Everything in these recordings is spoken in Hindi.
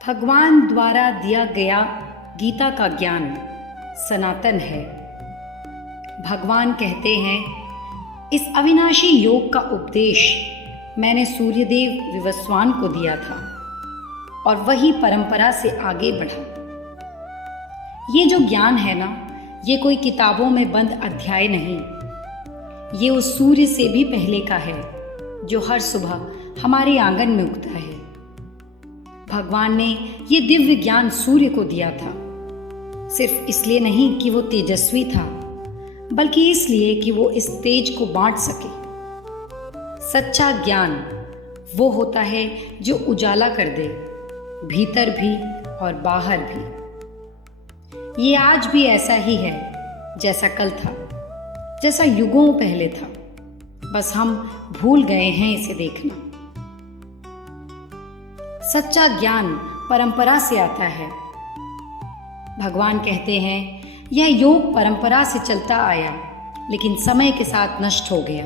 भगवान द्वारा दिया गया गीता का ज्ञान सनातन है। भगवान कहते हैं, इस अविनाशी योग का उपदेश मैंने सूर्यदेव विवस्वान को दिया था और वही परंपरा से आगे बढ़ा। ये जो ज्ञान है ना, ये कोई किताबों में बंद अध्याय नहीं, ये उस सूर्य से भी पहले का है जो हर सुबह हमारे आंगन में उगता है। भगवान ने ये दिव्य ज्ञान सूर्य को दिया था, सिर्फ इसलिए नहीं कि वो तेजस्वी था, बल्कि इसलिए कि वो इस तेज को बांट सके। सच्चा ज्ञान वो होता है जो उजाला कर दे, भीतर भी और बाहर भी। ये आज भी ऐसा ही है जैसा कल था, जैसा युगों पहले था, बस हम भूल गए हैं इसे देखना। सच्चा ज्ञान परंपरा से आता है। भगवान कहते हैं, यह योग परंपरा से चलता आया, लेकिन समय के साथ नष्ट हो गया।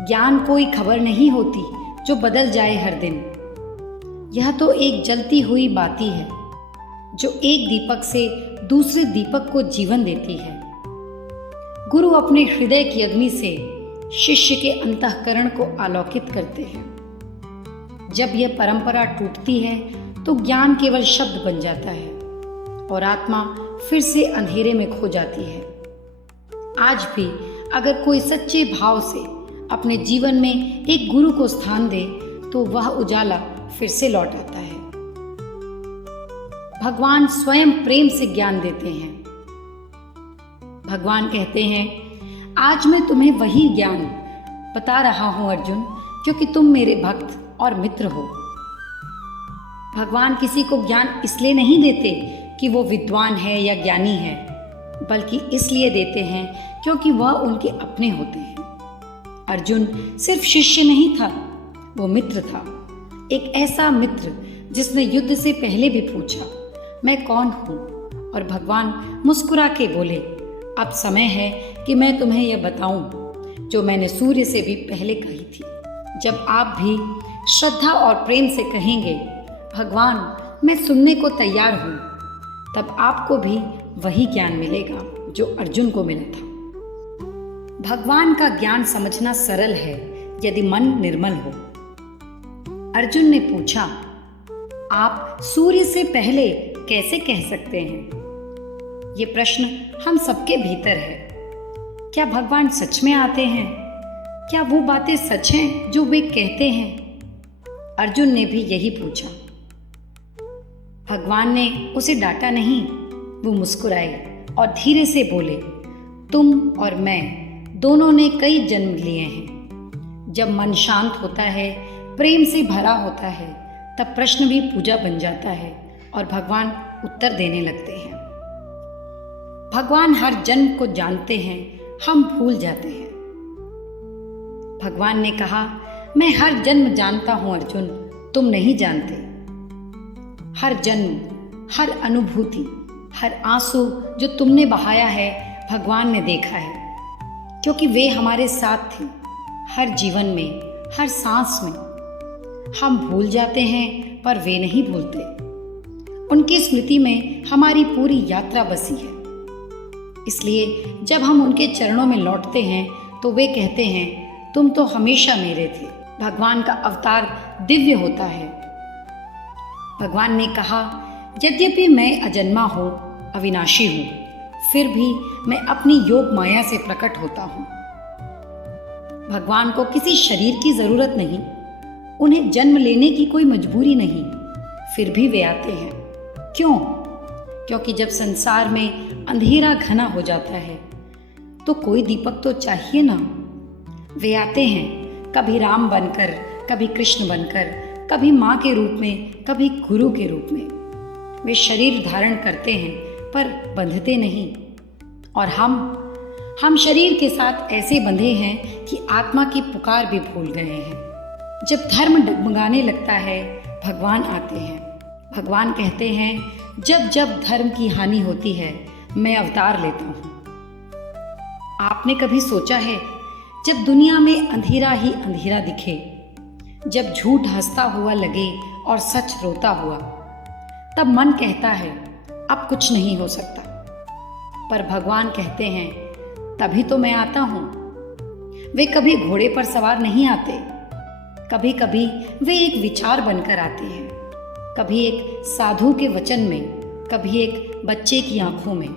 ज्ञान कोई खबर नहीं होती जो बदल जाए हर दिन। यह तो एक जलती हुई बाती है जो एक दीपक से दूसरे दीपक को जीवन देती है। गुरु अपने हृदय की अग्नि से शिष्य के अंतःकरण को आलोकित करते हैं। जब यह परंपरा टूटती है तो ज्ञान केवल शब्द बन जाता है और आत्मा फिर से अंधेरे में खो जाती है। आज भी अगर कोई सच्चे भाव से अपने जीवन में एक गुरु को स्थान दे तो वह उजाला फिर से लौट आता है। भगवान स्वयं प्रेम से ज्ञान देते हैं। भगवान कहते हैं, आज मैं तुम्हें वही ज्ञान बता रहा हूं अर्जुन, क्योंकि तुम मेरे भक्त और मित्र हो। भगवान किसी को ज्ञान इसलिए नहीं देते कि वो विद्वान है या ज्ञानी है, बल्कि इसलिए देते हैं क्योंकि वह उनके अपने होते हैं। अर्जुन सिर्फ शिष्य नहीं था, वो मित्र था। एक ऐसा मित्र जिसने युद्ध से पहले भी पूछा, मैं कौन हूं? और भगवान मुस्कुरा के बोले, अब समय है कि मैं तुम्हें यह बताऊं जो मैंने सूर्य से भी पहले कही थी। जब आप भी श्रद्धा और प्रेम से कहेंगे, भगवान मैं सुनने को तैयार हूं, तब आपको भी वही ज्ञान मिलेगा जो अर्जुन को मिला था। भगवान का ज्ञान समझना सरल है यदि मन निर्मल हो। अर्जुन ने पूछा, आप सूर्य से पहले कैसे कह सकते हैं? ये प्रश्न हम सबके भीतर है। क्या भगवान सच में आते हैं? क्या वो बातें सच हैं जो वे कहते हैं? अर्जुन ने भी यही पूछा। भगवान ने उसे डांटा नहीं, वो मुस्कुराए और धीरे से बोले, तुम और मैं दोनों ने कई जन्म लिए हैं। जब मन शांत होता है, प्रेम से भरा होता है, तब प्रश्न भी पूजा बन जाता है और भगवान उत्तर देने लगते हैं। भगवान हर जन्म को जानते हैं, हम भूल जाते हैं। भगवान ने कहा, मैं हर जन्म जानता हूं अर्जुन, तुम नहीं जानते। हर जन्म, हर अनुभूति, हर आंसू जो तुमने बहाया है, भगवान ने देखा है, क्योंकि वे हमारे साथ थे हर जीवन में, हर सांस में। हम भूल जाते हैं पर वे नहीं भूलते। उनकी स्मृति में हमारी पूरी यात्रा बसी है। इसलिए जब हम उनके चरणों में लौटते हैं तो वे कहते हैं, तुम तो हमेशा मेरे थे। भगवान का अवतार दिव्य होता है। भगवान ने कहा, यद्यपि मैं अजन्मा हूँ, अविनाशी हूँ, फिर भी मैं अपनी योग माया से प्रकट होता हूँ। भगवान को किसी शरीर की जरूरत नहीं, उन्हें जन्म लेने की कोई मजबूरी नहीं, फिर भी वे आते हैं। क्यों? क्योंकि जब संसार में अंधेरा घना हो जाता है तो कोई दीपक तो चाहिए ना। वे आते हैं, कभी राम बनकर, कभी कृष्ण बनकर, कभी माँ के रूप में, कभी गुरु के रूप में। वे शरीर धारण करते हैं पर बंधते नहीं। और हम शरीर के साथ ऐसे बंधे हैं कि आत्मा की पुकार भी भूल गए हैं। जब धर्म डगमगाने लगता है, भगवान आते हैं। भगवान कहते हैं, जब जब धर्म की हानि होती है, मैं अवतार लेता हूँ। आपने कभी सोचा है, जब दुनिया में अंधेरा ही अंधेरा दिखे, जब झूठ हंसता हुआ लगे और सच रोता हुआ, तब मन कहता है अब कुछ नहीं हो सकता। पर भगवान कहते हैं तभी तो मैं आता हूँ। वे कभी घोड़े पर सवार नहीं आते, कभी कभी वे एक विचार बनकर आते हैं, कभी एक साधु के वचन में, कभी एक बच्चे की आंखों में।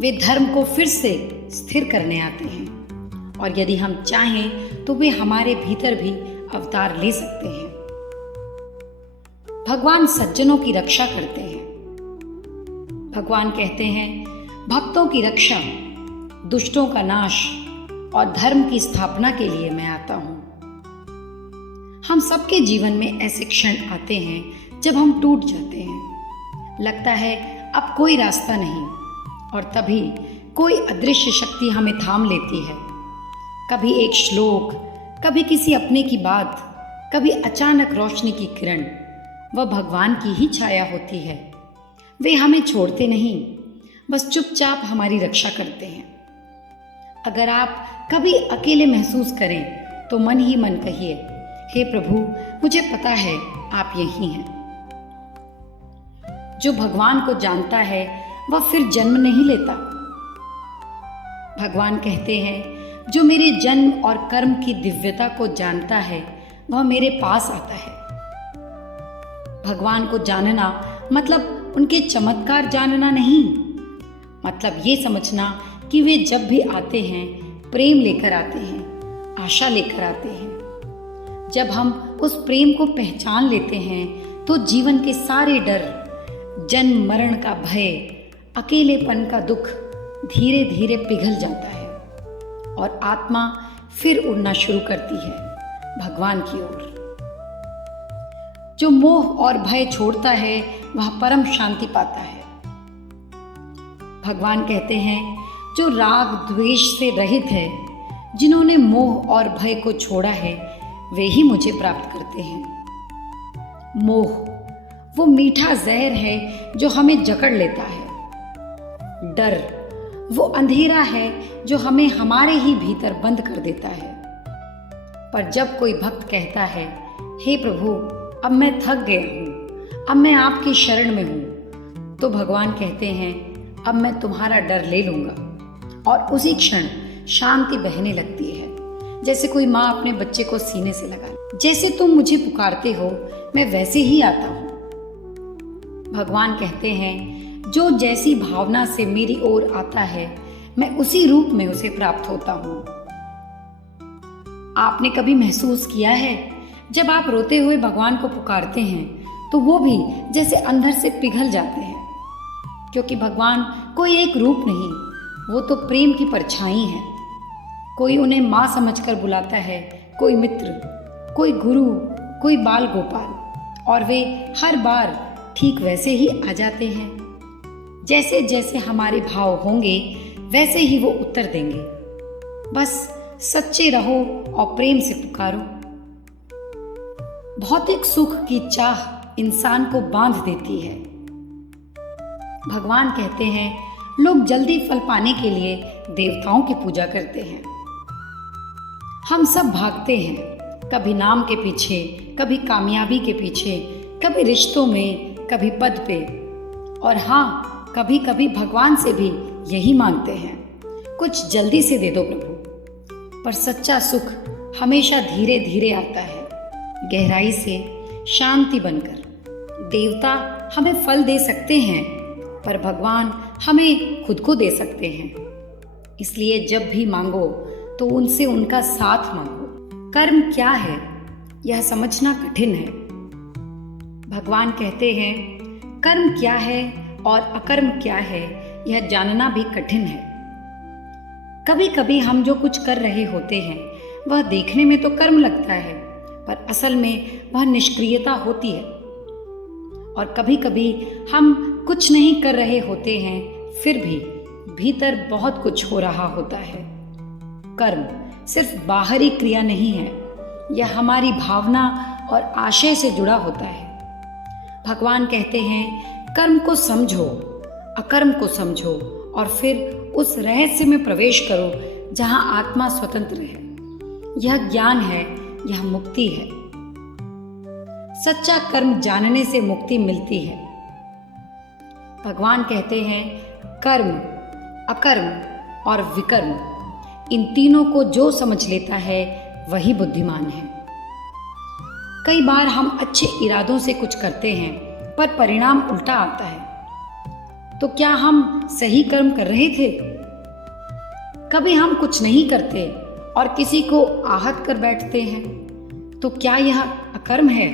वे धर्म को फिर से स्थिर करने आते हैं और यदि हम चाहें तो वे हमारे भीतर भी अवतार ले सकते हैं। भगवान सज्जनों की रक्षा करते हैं। भगवान कहते हैं भक्तों की रक्षा, दुष्टों का नाश और धर्म की स्थापना के लिए मैं आता हूं। हम सबके जीवन में ऐसे क्षण आते हैं जब हम टूट जाते हैं, लगता है अब कोई रास्ता नहीं, और तभी कोई अदृश्य शक्ति हमें थाम लेती है। कभी एक श्लोक, कभी किसी अपने की बात, कभी अचानक रोशनी की किरण, वह भगवान की ही छाया होती है। वे हमें छोड़ते नहीं, बस चुपचाप हमारी रक्षा करते हैं। अगर आप कभी अकेले महसूस करें तो मन ही मन कहिए, हे प्रभु मुझे पता है आप यही हैं। जो भगवान को जानता है वह फिर जन्म नहीं लेता। भगवान कहते हैं जो मेरे जन्म और कर्म की दिव्यता को जानता है वह मेरे पास आता है। भगवान को जानना मतलब उनके चमत्कार जानना नहीं, मतलब ये समझना कि वे जब भी आते हैं प्रेम लेकर आते हैं, आशा लेकर आते हैं। जब हम उस प्रेम को पहचान लेते हैं तो जीवन के सारे डर, जन्म मरण का भय, अकेलेपन का दुख धीरे धीरे पिघल जाता है और आत्मा फिर उड़ना शुरू करती है भगवान की ओर। जो मोह और भय छोड़ता है वह परम शांति पाता है। भगवान कहते हैं जो राग द्वेष से रहित है, जिन्होंने मोह और भय को छोड़ा है, वे ही मुझे प्राप्त करते हैं। मोह वो मीठा जहर है जो हमें जकड़ लेता है। डर वो अंधेरा है जो हमें हमारे ही भीतर बंद कर देता है। पर जब कोई भक्त कहता है हे प्रभु अब मैं थक गया हूँ, अब मैं आपकी शरण में हूँ, तो भगवान कहते हैं अब मैं तुम्हारा डर ले लूँगा। और उसी क्षण शांति बहने लगती है, जैसे कोई माँ अपने बच्चे को सीने से लगा। जैसे तुम मुझे पुकारते हो मैं वैसे ही आता हूँ। भगवान कहते हैं जो जैसी भावना से मेरी ओर आता है मैं उसी रूप में उसे प्राप्त होता हूँ। आपने कभी महसूस किया है जब आप रोते हुए भगवान को पुकारते हैं तो वो भी जैसे अंदर से पिघल जाते हैं, क्योंकि भगवान कोई एक रूप नहीं, वो तो प्रेम की परछाई है। कोई उन्हें माँ समझकर बुलाता है, कोई मित्र, कोई गुरु, कोई बाल गोपाल, और वे हर बार ठीक वैसे ही आ जाते हैं। जैसे जैसे हमारे भाव होंगे वैसे ही वो उत्तर देंगे। बस सच्चे रहो और प्रेम से पुकारो। भौतिक सुख की चाह इंसान को बांध देती है। भगवान कहते हैं लोग जल्दी फल पाने के लिए देवताओं की पूजा करते हैं। हम सब भागते हैं, कभी नाम के पीछे, कभी कामयाबी के पीछे, कभी रिश्तों में, कभी पद पे, और हाँ कभी कभी भगवान से भी यही मांगते हैं कुछ जल्दी से दे दो प्रभु। पर सच्चा सुख हमेशा धीरे धीरे आता है, गहराई से, शांति बनकर। देवता हमें फल दे सकते हैं पर भगवान हमें खुद को दे सकते हैं। इसलिए जब भी मांगो तो उनसे उनका साथ मांगो। कर्म क्या है यह समझना कठिन है। भगवान कहते हैं कर्म क्या है और अकर्म क्या है यह जानना भी कठिन है। कभी कभी हम जो कुछ कर रहे होते हैं वह देखने में तो कर्म लगता है, पर असल में वह निष्क्रियता होती है। और कभी कभी हम कुछ नहीं कर रहे होते हैं फिर भी भीतर बहुत कुछ हो रहा होता है। कर्म सिर्फ बाहरी क्रिया नहीं है, यह हमारी भावना और आशय से जुड़ा होता है। भगवान कहते हैं कर्म को समझो, अकर्म को समझो और फिर उस रहस्य में प्रवेश करो जहां आत्मा स्वतंत्र है। यह ज्ञान है, यह मुक्ति है। सच्चा कर्म जानने से मुक्ति मिलती है। भगवान कहते हैं कर्म, अकर्म और विकर्म, इन तीनों को जो समझ लेता है वही बुद्धिमान है। कई बार हम अच्छे इरादों से कुछ करते हैं पर परिणाम उल्टा आता है। तो क्या हम सही कर्म कर रहे थे? कभी हम कुछ नहीं करते और किसी को आहत कर बैठते हैं, तो क्या यह अकर्म है?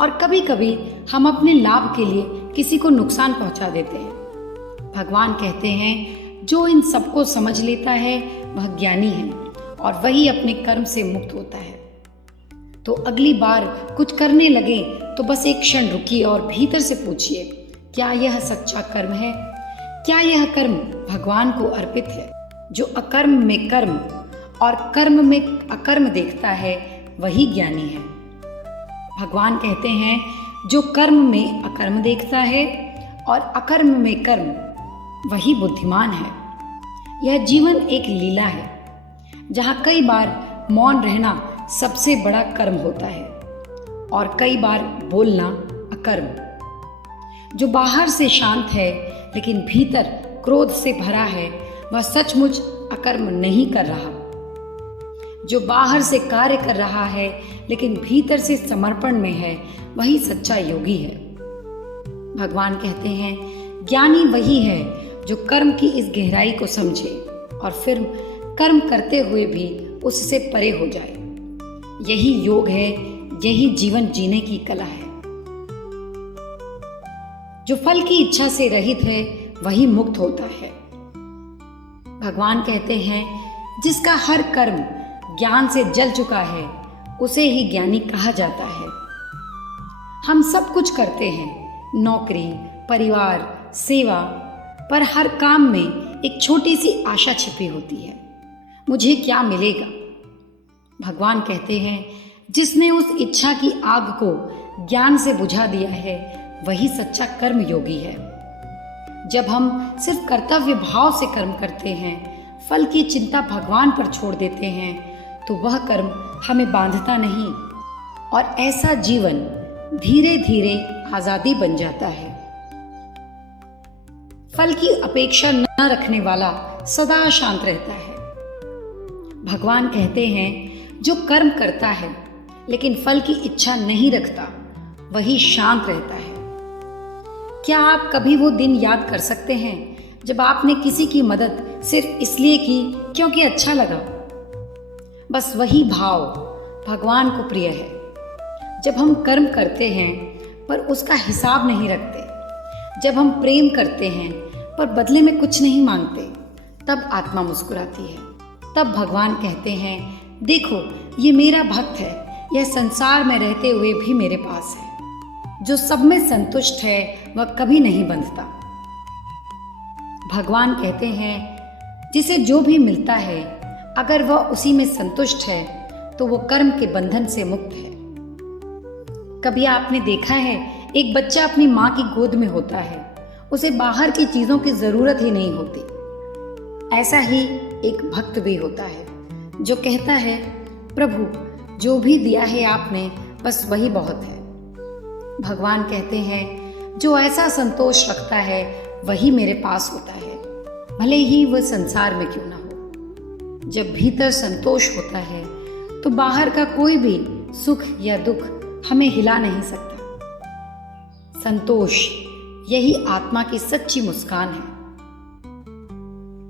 और कभी कभी हम अपने लाभ के लिए किसी को नुकसान पहुंचा देते हैं। भगवान कहते हैं जो इन सबको समझ लेता है वह ज्ञानी है और वही अपने कर्म से मुक्त होता है। तो अगली बार कुछ करने लगे तो बस एक क्षण रुकिए और भीतर से पूछिए, क्या यह सच्चा कर्म है? क्या यह कर्म भगवान को अर्पित है? जो अकर्म में कर्म और कर्म में अकर्म देखता है वही ज्ञानी है। भगवान कहते हैं जो कर्म में अकर्म देखता है और अकर्म में कर्म, वही बुद्धिमान है। यह जीवन एक लीला है जहाँ कई बार मौन रहना सबसे बड़ा कर्म होता है और कई बार बोलना अकर्म। जो बाहर से शांत है लेकिन भीतर क्रोध से भरा है वह सचमुच अकर्म नहीं कर रहा। जो बाहर से कार्य कर रहा है लेकिन भीतर से समर्पण में है वही सच्चा योगी है। भगवान कहते हैं ज्ञानी वही है जो कर्म की इस गहराई को समझे और फिर कर्म करते हुए भी उससे परे हो जाए। यही योग है, यही जीवन जीने की कला है। जो फल की इच्छा से रहित है वही मुक्त होता है। भगवान कहते हैं जिसका हर कर्म ज्ञान से जल चुका है उसे ही ज्ञानी कहा जाता है। हम सब कुछ करते हैं, नौकरी, परिवार, सेवा, पर हर काम में एक छोटी सी आशा छिपी होती है, मुझे क्या मिलेगा? भगवान कहते हैं जिसने उस इच्छा की आग को ज्ञान से बुझा दिया है वही सच्चा कर्म योगी है। जब हम सिर्फ कर्तव्य भाव से कर्म करते हैं, फल की चिंता भगवान पर छोड़ देते हैं, तो वह कर्म हमें बांधता नहीं और ऐसा जीवन धीरे धीरे आजादी बन जाता है। फल की अपेक्षा न रखने वाला सदा शांत रहता है। भगवान कहते हैं जो कर्म करता है लेकिन फल की इच्छा नहीं रखता वही शांत रहता है। क्या आप कभी वो दिन याद कर सकते हैं जब आपने किसी की मदद सिर्फ इसलिए की क्योंकि अच्छा लगा? बस वही भाव भगवान को प्रिय है। जब हम कर्म करते हैं पर उसका हिसाब नहीं रखते, जब हम प्रेम करते हैं पर बदले में कुछ नहीं मांगते, तब आत्मा मुस्कुराती है। तब भगवान कहते हैं देखो ये मेरा भक्त है, यह संसार में रहते हुए भी मेरे पास है। जो सब में संतुष्ट है वह कभी नहीं बंधता। भगवान कहते हैं जिसे जो भी मिलता है अगर वह उसी में संतुष्ट है तो वो कर्म के बंधन से मुक्त है। कभी आपने देखा है एक बच्चा अपनी माँ की गोद में होता है, उसे बाहर की चीजों की जरूरत ही नहीं होती। ऐसा ही एक भक्त भी होता है जो कहता है प्रभु जो भी दिया है आपने बस वही बहुत है। भगवान कहते हैं जो ऐसा संतोष रखता है वही मेरे पास होता है, भले ही वह संसार में क्यों ना हो। जब भीतर संतोष होता है तो बाहर का कोई भी सुख या दुख हमें हिला नहीं सकता। संतोष यही आत्मा की सच्ची मुस्कान है।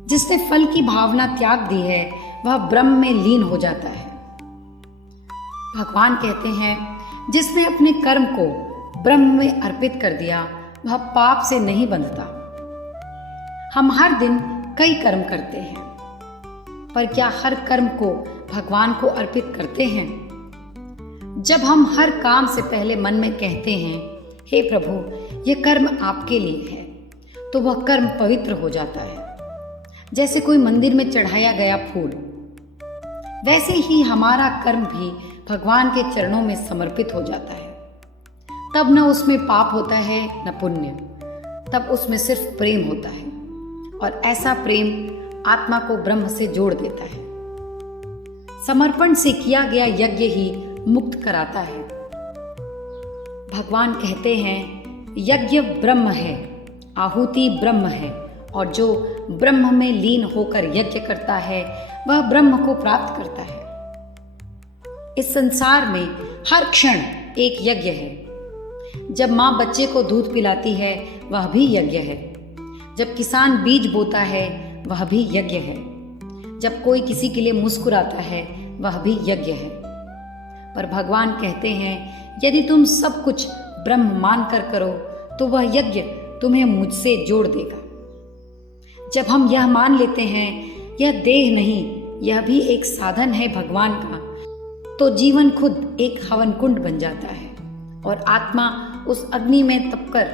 जिसने फल की भावना त्याग दी है वह ब्रह्म में लीन हो जाता है। भगवान कहते हैं जिसने अपने कर्म को ब्रह्म में अर्पित कर दिया वह पाप से नहीं बंधता। हम हर दिन कई कर्म करते हैं, पर क्या हर कर्म को भगवान को अर्पित करते हैं? जब हम हर काम से पहले मन में कहते हैं हे प्रभु ये कर्म आपके लिए है, तो वह कर्म पवित्र हो जाता है। जैसे कोई मंदिर में चढ़ाया गया फूल, वैसे ही हमारा कर्म भी भगवान के चरणों में समर्पित हो जाता है। तब न उसमें पाप होता है न पुण्य, तब उसमें सिर्फ प्रेम होता है और ऐसा प्रेम आत्मा को ब्रह्म से जोड़ देता है। समर्पण से किया गया यज्ञ ही मुक्त कराता है। भगवान कहते हैं यज्ञ ब्रह्म है, आहुति ब्रह्म है, और जो ब्रह्म में लीन होकर यज्ञ करता है वह ब्रह्म को प्राप्त करता है। इस संसार में हर क्षण एक यज्ञ है। जब माँ बच्चे को दूध पिलाती है वह भी यज्ञ है। जब किसान बीज बोता है वह भी यज्ञ है। जब कोई किसी के लिए मुस्कुराता है वह भी यज्ञ है। पर भगवान कहते हैं यदि तुम सब कुछ ब्रह्म मानकर करो तो वह यज्ञ तुम्हें मुझसे जोड़ देगा। जब हम यह मान लेते हैं यह देह नहीं, यह भी एक साधन है भगवान का, तो जीवन खुद एक हवन कुंड बन जाता है और आत्मा उस अग्नि में तपकर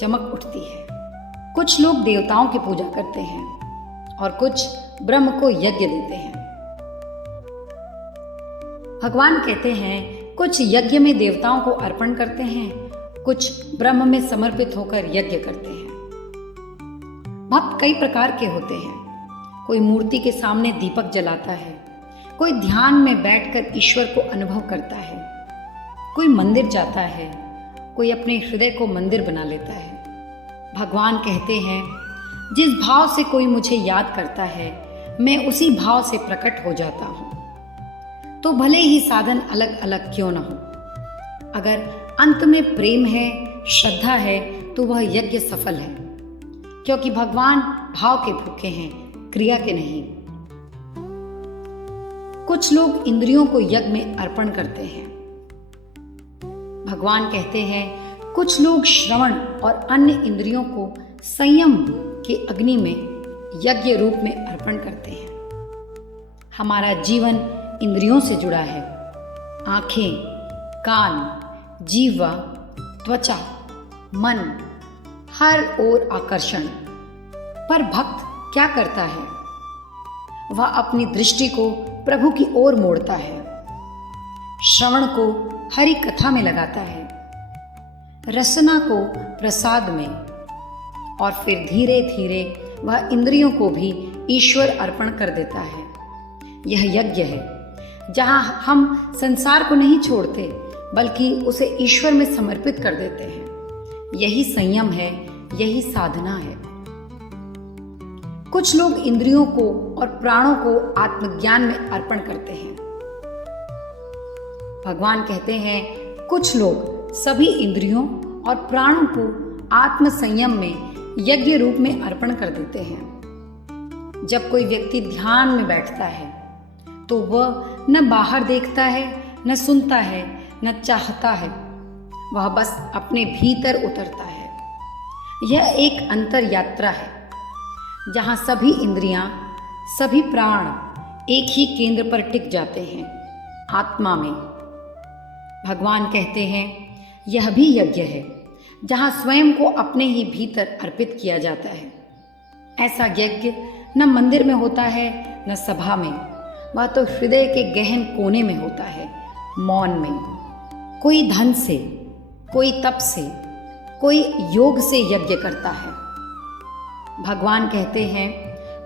चमक उठती है। कुछ लोग देवताओं की पूजा करते हैं और कुछ ब्रह्म को यज्ञ देते हैं। भगवान कहते हैं कुछ यज्ञ में देवताओं को अर्पण करते हैं, कुछ ब्रह्म में समर्पित होकर यज्ञ करते हैं। भक्त कई प्रकार के होते हैं। कोई मूर्ति के सामने दीपक जलाता है, कोई ध्यान में बैठकर ईश्वर को अनुभव करता है, कोई मंदिर जाता है, कोई अपने हृदय को मंदिर बना लेता है। भगवान कहते हैं जिस भाव से कोई मुझे याद करता है मैं उसी भाव से प्रकट हो जाता हूँ। तो भले ही साधन अलग अलग क्यों न हो, अगर अंत में प्रेम है, श्रद्धा है, तो वह यज्ञ सफल है, क्योंकि भगवान भाव के भूखे हैं, क्रिया के नहीं। कुछ लोग इंद्रियों को यज्ञ में अर्पण करते हैं। भगवान कहते हैं कुछ लोग श्रवण और अन्य इंद्रियों को संयम के अग्नि में यज्ञ रूप में अर्पण करते हैं। हमारा जीवन इंद्रियों से जुड़ा है। आंखें, कान, जीवा, त्वचा, मन, हर ओर आकर्षण। पर भक्त क्या करता है? वह अपनी दृष्टि को प्रभु की ओर मोड़ता है, श्रवण को हरि कथा में लगाता है, रसना को प्रसाद में, और फिर धीरे धीरे वह इंद्रियों को भी ईश्वर अर्पण कर देता है। यह यज्ञ है जहाँ हम संसार को नहीं छोड़ते बल्कि उसे ईश्वर में समर्पित कर देते हैं। यही संयम है, यही साधना है। कुछ लोग इंद्रियों को और प्राणों को आत्मज्ञान में अर्पण करते हैं। भगवान कहते हैं कुछ लोग सभी इंद्रियों और प्राणों को आत्म संयम में यज्ञ रूप में अर्पण कर देते हैं। जब कोई व्यक्ति ध्यान में बैठता है तो वह न बाहर देखता है, न सुनता है, न चाहता है, वह बस अपने भीतर उतरता है। यह एक अंतर यात्रा है जहाँ सभी इंद्रियां, सभी प्राण एक ही केंद्र पर टिक जाते हैं, आत्मा में। भगवान कहते हैं यह भी यज्ञ है जहाँ स्वयं को अपने ही भीतर अर्पित किया जाता है। ऐसा यज्ञ न मंदिर में होता है न सभा में, वह तो हृदय के गहन कोने में होता है, मौन में। कोई धन से, कोई तप से, कोई योग से यज्ञ करता है। भगवान कहते हैं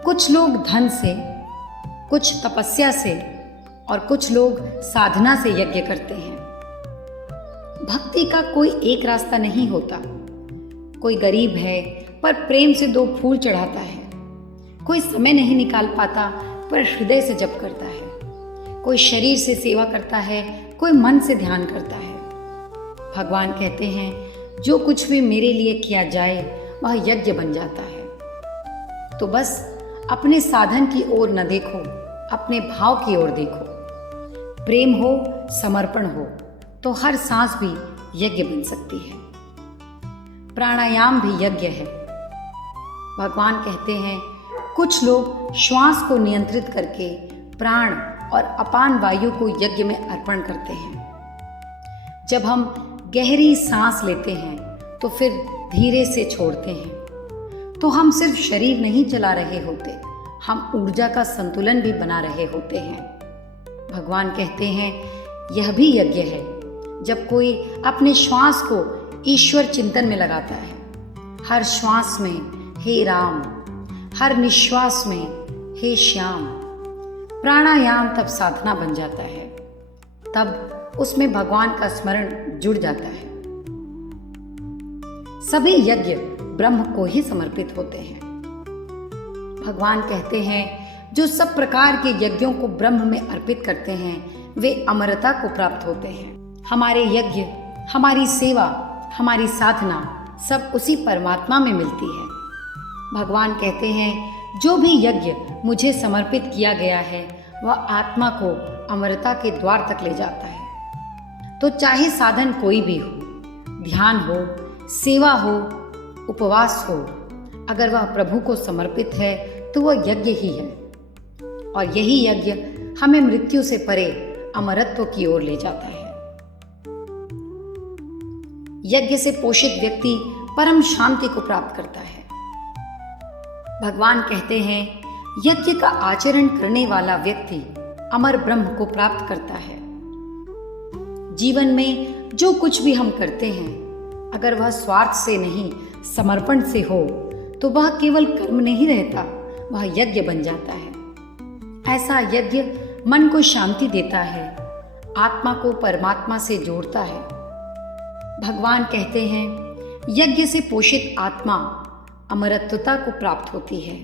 कुछ लोग धन से, कुछ तपस्या से और कुछ लोग साधना से यज्ञ करते हैं। भक्ति का कोई एक रास्ता नहीं होता। कोई गरीब है पर प्रेम से 2 फूल चढ़ाता है, कोई समय नहीं निकाल पाता पर हृदय से जप करता है, कोई शरीर से सेवा करता है, कोई मन से ध्यान करता है। भगवान कहते हैं जो कुछ भी मेरे लिए किया जाए वह यज्ञ बन जाता है। तो बस अपने साधन की ओर न देखो, अपने भाव की ओर देखो। प्रेम हो, समर्पण हो तो हर सांस भी यज्ञ बन सकती है। प्राणायाम भी यज्ञ है। भगवान कहते हैं कुछ लोग श्वास को नियंत्रित करके प्राण और अपान वायु को यज्ञ में अर्पण करते हैं। जब हम गहरी सांस लेते हैं तो फिर धीरे से छोड़ते हैं तो हम सिर्फ शरीर नहीं चला रहे होते, हम ऊर्जा का संतुलन भी बना रहे होते हैं। भगवान कहते हैं यह भी यज्ञ है जब कोई अपने श्वास को ईश्वर चिंतन में लगाता है। हर श्वास में हे राम, हर निश्वास में हे श्याम। प्राणायाम तब साधना बन जाता है, तब उसमें भगवान का स्मरण जुड़ जाता है। सभी यज्ञ ब्रह्म को ही समर्पित होते हैं। भगवान कहते हैं, जो सब प्रकार के यज्ञों को ब्रह्म में अर्पित करते हैं वे अमरता को प्राप्त होते हैं। हमारे यज्ञ, हमारी सेवा, हमारी साधना सब उसी परमात्मा में मिलती है। भगवान कहते हैं, जो भी यज्ञ मुझे समर्पित किया गया है वह आत्मा को अमरता के द्वार तक ले जाता है। तो चाहे साधन कोई भी हो, ध्यान हो, सेवा हो, उपवास हो, अगर वह प्रभु को समर्पित है तो वह यज्ञ ही है। और यही यज्ञ हमें मृत्यु से परे अमरत्व की ओर ले जाता है। यज्ञ से पोषित व्यक्ति परम शांति को प्राप्त करता है। भगवान कहते हैं, यज्ञ का आचरण करने वाला व्यक्ति अमर ब्रह्म को प्राप्त करता है। जीवन में जो कुछ भी हम करते हैं, अगर वह स्वार्थ से नहीं, समर्पण से हो तो वह केवल कर्म नहीं रहता, वह यज्ञ बन जाता है। ऐसा यज्ञ मन को शांति देता है, आत्मा को परमात्मा से जोड़ता है। भगवान कहते हैं, यज्ञ से पोषित आत्मा अमरत्वता को प्राप्त होती है,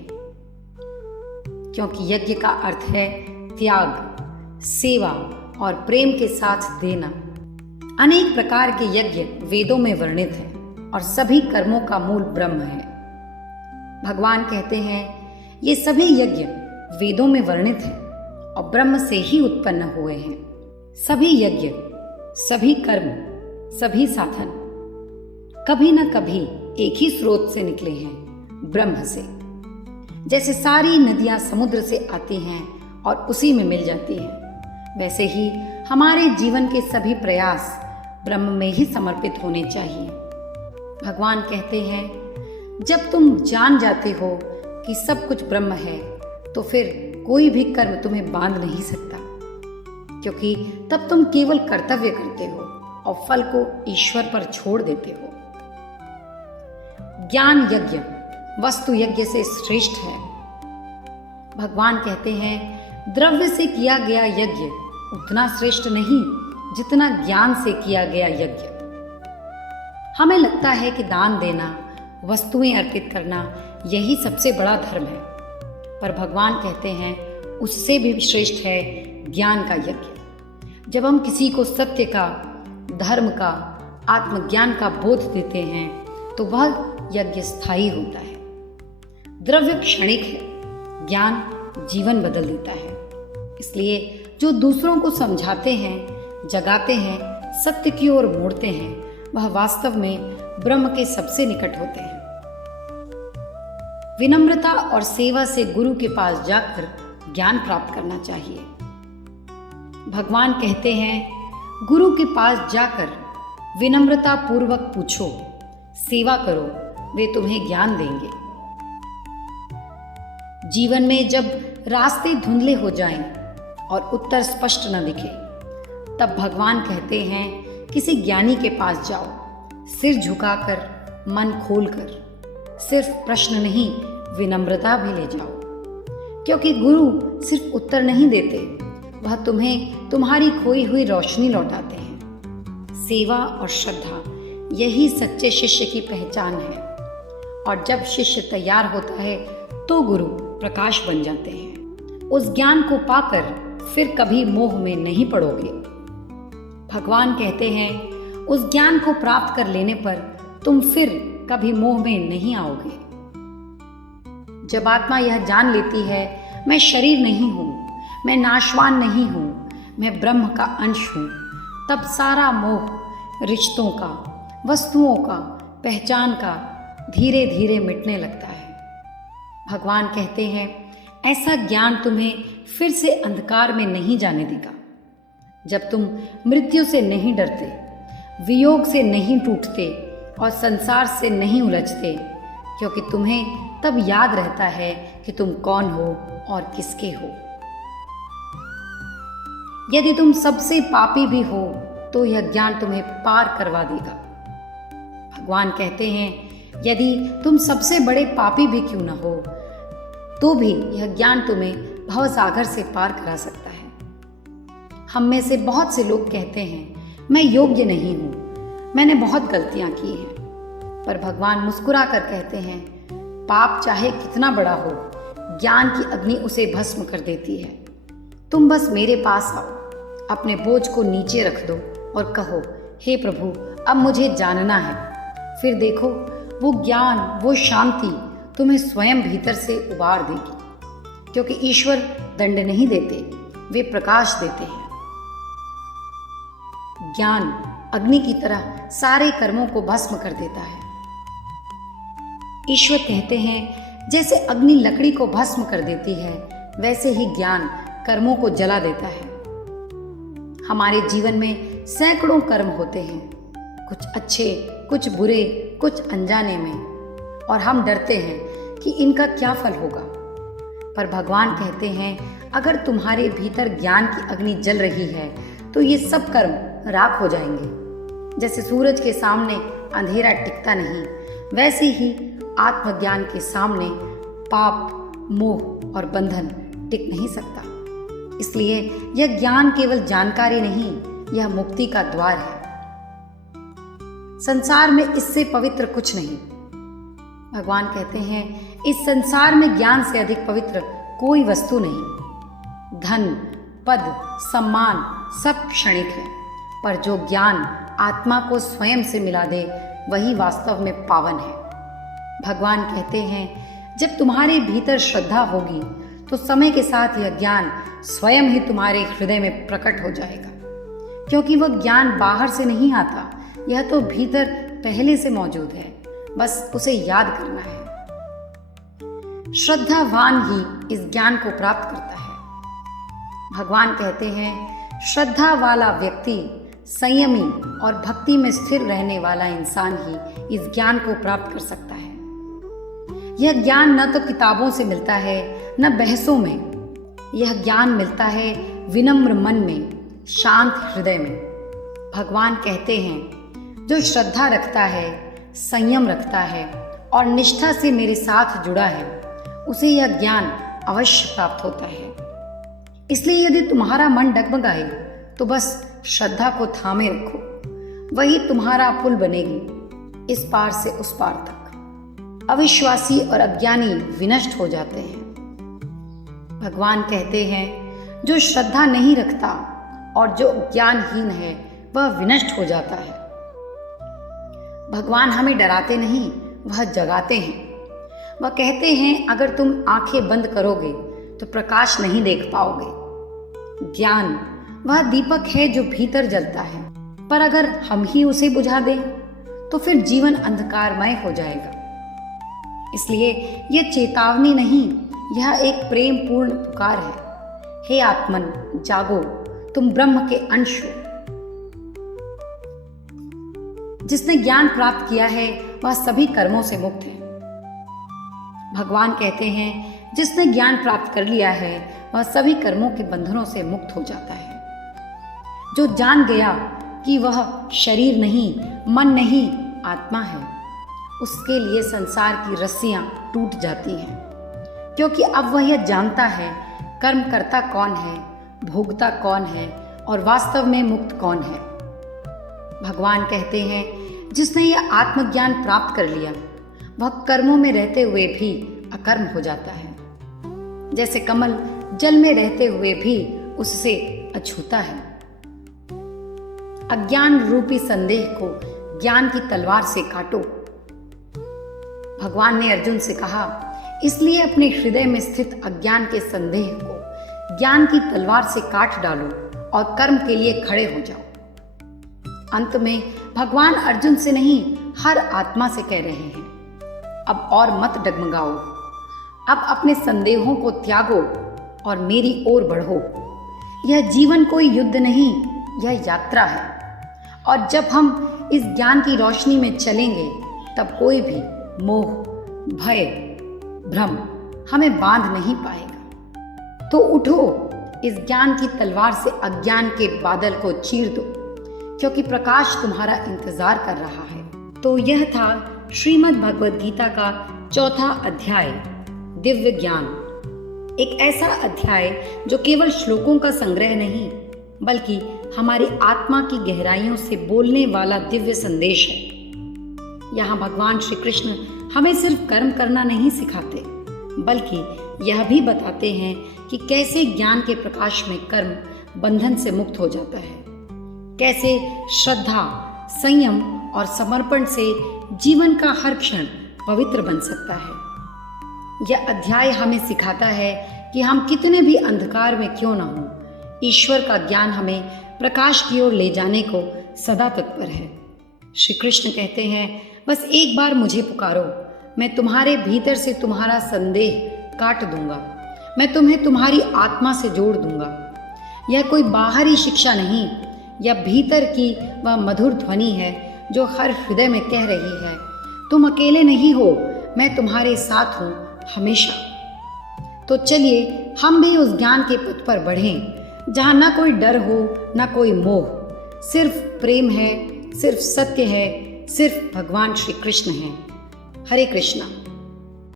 क्योंकि यज्ञ का अर्थ है त्याग, सेवा और प्रेम के साथ देना। अनेक प्रकार के यज्ञ वेदों में वर्णित हैं और सभी कर्मों का मूल ब्रह्म है। भगवान कहते हैं, ये सभी यज्ञ वेदों में वर्णित हैं और ब्रह्म से ही उत्पन्न हुए हैं। सभी यज्ञ, सभी कर्म, सभी साधन कभी न कभी एक ही स्रोत से निकले हैं, ब्रह्म से। जैसे सारी नदियां समुद्र से आती हैं और उसी में मिल जाती हैं, वैसे ही हमारे जीवन के सभी प्रयास ब्रह्म में ही समर्पित होने चाहिए। भगवान कहते हैं, जब तुम जान जाते हो कि सब कुछ ब्रह्म है तो फिर कोई भी कर्म तुम्हें बांध नहीं सकता, क्योंकि तब तुम केवल कर्तव्य करते हो और फल को ईश्वर पर छोड़ देते हो। ज्ञान यज्ञ वस्तु यज्ञ से श्रेष्ठ है। भगवान कहते हैं, द्रव्य से किया गया यज्ञ उतना श्रेष्ठ नहीं जितना ज्ञान से किया गया यज्ञ। हमें लगता है कि दान देना, वस्तुएं अर्पित करना यही सबसे बड़ा धर्म है, पर भगवान कहते हैं उससे भी श्रेष्ठ है ज्ञान का यज्ञ। जब हम किसी को सत्य का, धर्म का, आत्मज्ञान का बोध देते हैं तो वह यज्ञ स्थायी होता है। द्रव्य क्षणिक है, ज्ञान जीवन बदल देता है। इसलिए जो दूसरों को समझाते हैं, जगाते हैं, सत्य की ओर मोड़ते हैं, वह वास्तव में ब्रह्म के सबसे निकट होते हैं। विनम्रता और सेवा से गुरु के पास जाकर ज्ञान प्राप्त करना चाहिए। भगवान कहते हैं, गुरु के पास जाकर विनम्रता पूर्वक पूछो, सेवा करो, वे तुम्हें ज्ञान देंगे। जीवन में जब रास्ते धुंधले हो जाएं और उत्तर स्पष्ट न दिखे, तब भगवान कहते हैं, किसी ज्ञानी के पास जाओ, सिर झुकाकर, मन खोलकर। सिर्फ प्रश्न नहीं, विनम्रता भी ले जाओ, क्योंकि गुरु सिर्फ उत्तर नहीं देते, वह तुम्हें तुम्हारी खोई हुई रोशनी लौटाते हैं। सेवा और श्रद्धा यही सच्चे शिष्य की पहचान है। और जब शिष्य तैयार होता है तो गुरु प्रकाश बन जाते हैं। उस ज्ञान को पाकर फिर कभी मोह में नहीं पड़ोगे। भगवान कहते हैं, उस ज्ञान को प्राप्त कर लेने पर तुम फिर कभी मोह में नहीं आओगे। जब आत्मा यह जान लेती है, मैं शरीर नहीं हूं, मैं नाशवान नहीं हूं, मैं ब्रह्म का अंश हूं, तब सारा मोह रिश्तों का, वस्तुओं का, पहचान का धीरे धीरे मिटने लगता है। भगवान कहते हैं, ऐसा ज्ञान तुम्हें फिर से अंधकार में नहीं जाने देगा। जब तुम मृत्यु से नहीं डरते, वियोग से नहीं टूटते और संसार से नहीं उलझते, क्योंकि तुम्हें तब याद रहता है कि तुम कौन हो और किसके हो। यदि तुम सबसे पापी भी हो तो यह ज्ञान तुम्हें पार करवा देगा। भगवान कहते हैं, यदि तुम सबसे बड़े पापी भी क्यों न हो तो भी यह ज्ञान तुम्हें भवसागर से पार करा सकता है। हम में से बहुत से लोग कहते हैं, मैं योग्य नहीं हूं, मैंने बहुत गलतियां की हैं, पर भगवान मुस्कुरा कर कहते हैं, पाप चाहे कितना बड़ा हो, ज्ञान की अग्नि उसे भस्म कर देती है। तुम बस मेरे पास आओ, अपने बोझ को नीचे रख दो और कहो, हे प्रभु, अब मुझे जानना है। फिर देखो, वो ज्ञान, वो शांति तुम्हें स्वयं भीतर से उबार देगी, क्योंकि ईश्वर दंड नहीं देते, वे प्रकाश देते हैं। ज्ञान अग्नि की तरह सारे कर्मों को भस्म कर देता है। ईश्वर कहते हैं, जैसे अग्नि लकड़ी को भस्म कर देती है, वैसे ही ज्ञान कर्मों को जला देता है। हमारे जीवन में सैकड़ों कर्म होते हैं, कुछ अच्छे, कुछ बुरे, कुछ अनजाने में, और हम डरते हैं कि इनका क्या फल होगा। पर भगवान कहते हैं, अगर तुम्हारे भीतर ज्ञान की अग्नि जल रही है तो ये सब कर्म राख हो जाएंगे। जैसे सूरज के सामने अंधेरा टिकता नहीं, वैसे ही आत्मज्ञान के सामने पाप, मोह और बंधन टिक नहीं सकता। इसलिए यह ज्ञान केवल जानकारी नहीं, यह मुक्ति का द्वार है। संसार में इससे पवित्र कुछ नहीं। भगवान कहते हैं, इस संसार में ज्ञान से अधिक पवित्र कोई वस्तु नहीं। धन, पद, सम्मान सब क्षणिक है, पर जो ज्ञान आत्मा को स्वयं से मिला दे, वही वास्तव में पावन है। भगवान कहते हैं, जब तुम्हारे भीतर श्रद्धा होगी तो समय के साथ यह ज्ञान स्वयं ही तुम्हारे हृदय में प्रकट हो जाएगा, क्योंकि वह ज्ञान बाहर से नहीं आता, यह तो भीतर पहले से मौजूद है, बस उसे याद करना है। श्रद्धावान ही इस ज्ञान को प्राप्त करता है। भगवान कहते हैं, श्रद्धा वाला व्यक्ति, संयमी और भक्ति में स्थिर रहने वाला इंसान ही इस ज्ञान को प्राप्त कर सकता है। यह ज्ञान न तो किताबों से मिलता है, न बहसों में। यह ज्ञान मिलता है विनम्र मन में, शांत हृदय में। भगवान कहते हैं, जो श्रद्धा रखता है, संयम रखता है और निष्ठा से मेरे साथ जुड़ा है, उसे यह ज्ञान अवश्य प्राप्त होता है। इसलिए यदि तुम्हारा मन डगमगाए तो बस श्रद्धा को थामे रखो, वही तुम्हारा पुल बनेगी इस पार से उस पार तक। अविश्वासी और अज्ञानी विनष्ट हो जाते हैं। भगवान कहते हैं, जो श्रद्धा नहीं रखता और जो ज्ञानहीन है, वह विनष्ट हो जाता है। भगवान हमें डराते नहीं, वह जगाते हैं। वह कहते हैं, अगर तुम आंखें बंद करोगे तो प्रकाश नहीं देख पाओगे। ज्ञान वह दीपक है जो भीतर जलता है, पर अगर हम ही उसे बुझा दें तो फिर जीवन अंधकारमय हो जाएगा। इसलिए यह चेतावनी नहीं, यह एक प्रेम पूर्ण पुकार है। हे आत्मन, जागो, तुम ब्रह्म के अंश हो। जिसने ज्ञान प्राप्त किया है वह सभी कर्मों से मुक्त है। भगवान कहते हैं, जिसने ज्ञान प्राप्त कर लिया है वह सभी कर्मों के बंधनों से मुक्त हो जाता है। जो जान गया कि वह शरीर नहीं, मन नहीं, आत्मा है, उसके लिए संसार की रस्सियां टूट जाती हैं, क्योंकि अब वह यह जानता है कर्म करता कौन है, भोगता कौन है और वास्तव में मुक्त कौन है। भगवान कहते हैं, जिसने यह आत्मज्ञान प्राप्त कर लिया वह कर्मों में रहते हुए भी अकर्म हो जाता है। जैसे कमल जल में रहते हुए भी उससे अछूता है। अज्ञान रूपी संदेह को ज्ञान की तलवार से काटो। भगवान ने अर्जुन से कहा, इसलिए अपने हृदय में स्थित अज्ञान के संदेह को ज्ञान की तलवार से काट डालो और कर्म के लिए खड़े हो जाओ। अंत में भगवान अर्जुन से नहीं, हर आत्मा से कह रहे हैं, अब और मत डगमगाओ, अब अपने संदेहों को त्यागो और मेरी ओर बढ़ो। यह जीवन कोई युद्ध नहीं, यह यात्रा है, और जब हम इस ज्ञान की रोशनी में चलेंगे तब कोई भी मोह, भय, भ्रम हमें बांध नहीं पाएगा। तो उठो, इस ज्ञान की तलवार से अज्ञान के बादल को चीर दो, क्योंकि प्रकाश तुम्हारा इंतजार कर रहा है। तो यह था श्रीमद् भगवद गीता का चौथा अध्याय, दिव्य ज्ञान। एक ऐसा अध्याय जो केवल श्लोकों का संग्रह नहीं, बल्कि हमारी आत्मा की गहराइयों से बोलने वाला दिव्य संदेश है। यहाँ भगवान श्री कृष्ण हमें सिर्फ कर्म करना नहीं सिखाते, बल्कि यह भी बताते हैं कि कैसे ज्ञान के प्रकाश में कर्म बंधन से मुक्त हो जाता है, कैसे श्रद्धा, संयम और समर्पण से जीवन का हर क्षण पवित्र बन सकता है। यह अध्याय हमें सिखाता है कि हम कितने भी अंधकार में क्यों न हों, ईश्वर का ज्ञान हमें प्रकाश की ओर ले जाने को सदा तत्पर है। श्री कृष्ण कहते हैं, बस एक बार मुझे पुकारो, मैं तुम्हारे भीतर से तुम्हारा संदेह काट दूंगा, मैं तुम्हें तुम्हारी आत्मा से जोड़ दूंगा। यह कोई बाहरी शिक्षा नहीं, यह भीतर की वह मधुर ध्वनि है जो हर हृदय में कह रही है, तुम अकेले नहीं हो, मैं तुम्हारे साथ हूँ हमेशा। तो चलिए हम भी उस ज्ञान के पथ पर बढ़ें जहाँ ना कोई डर हो, ना कोई मोह, सिर्फ प्रेम है, सिर्फ सत्य है, सिर्फ भगवान श्री कृष्ण हैं। हरे कृष्णा।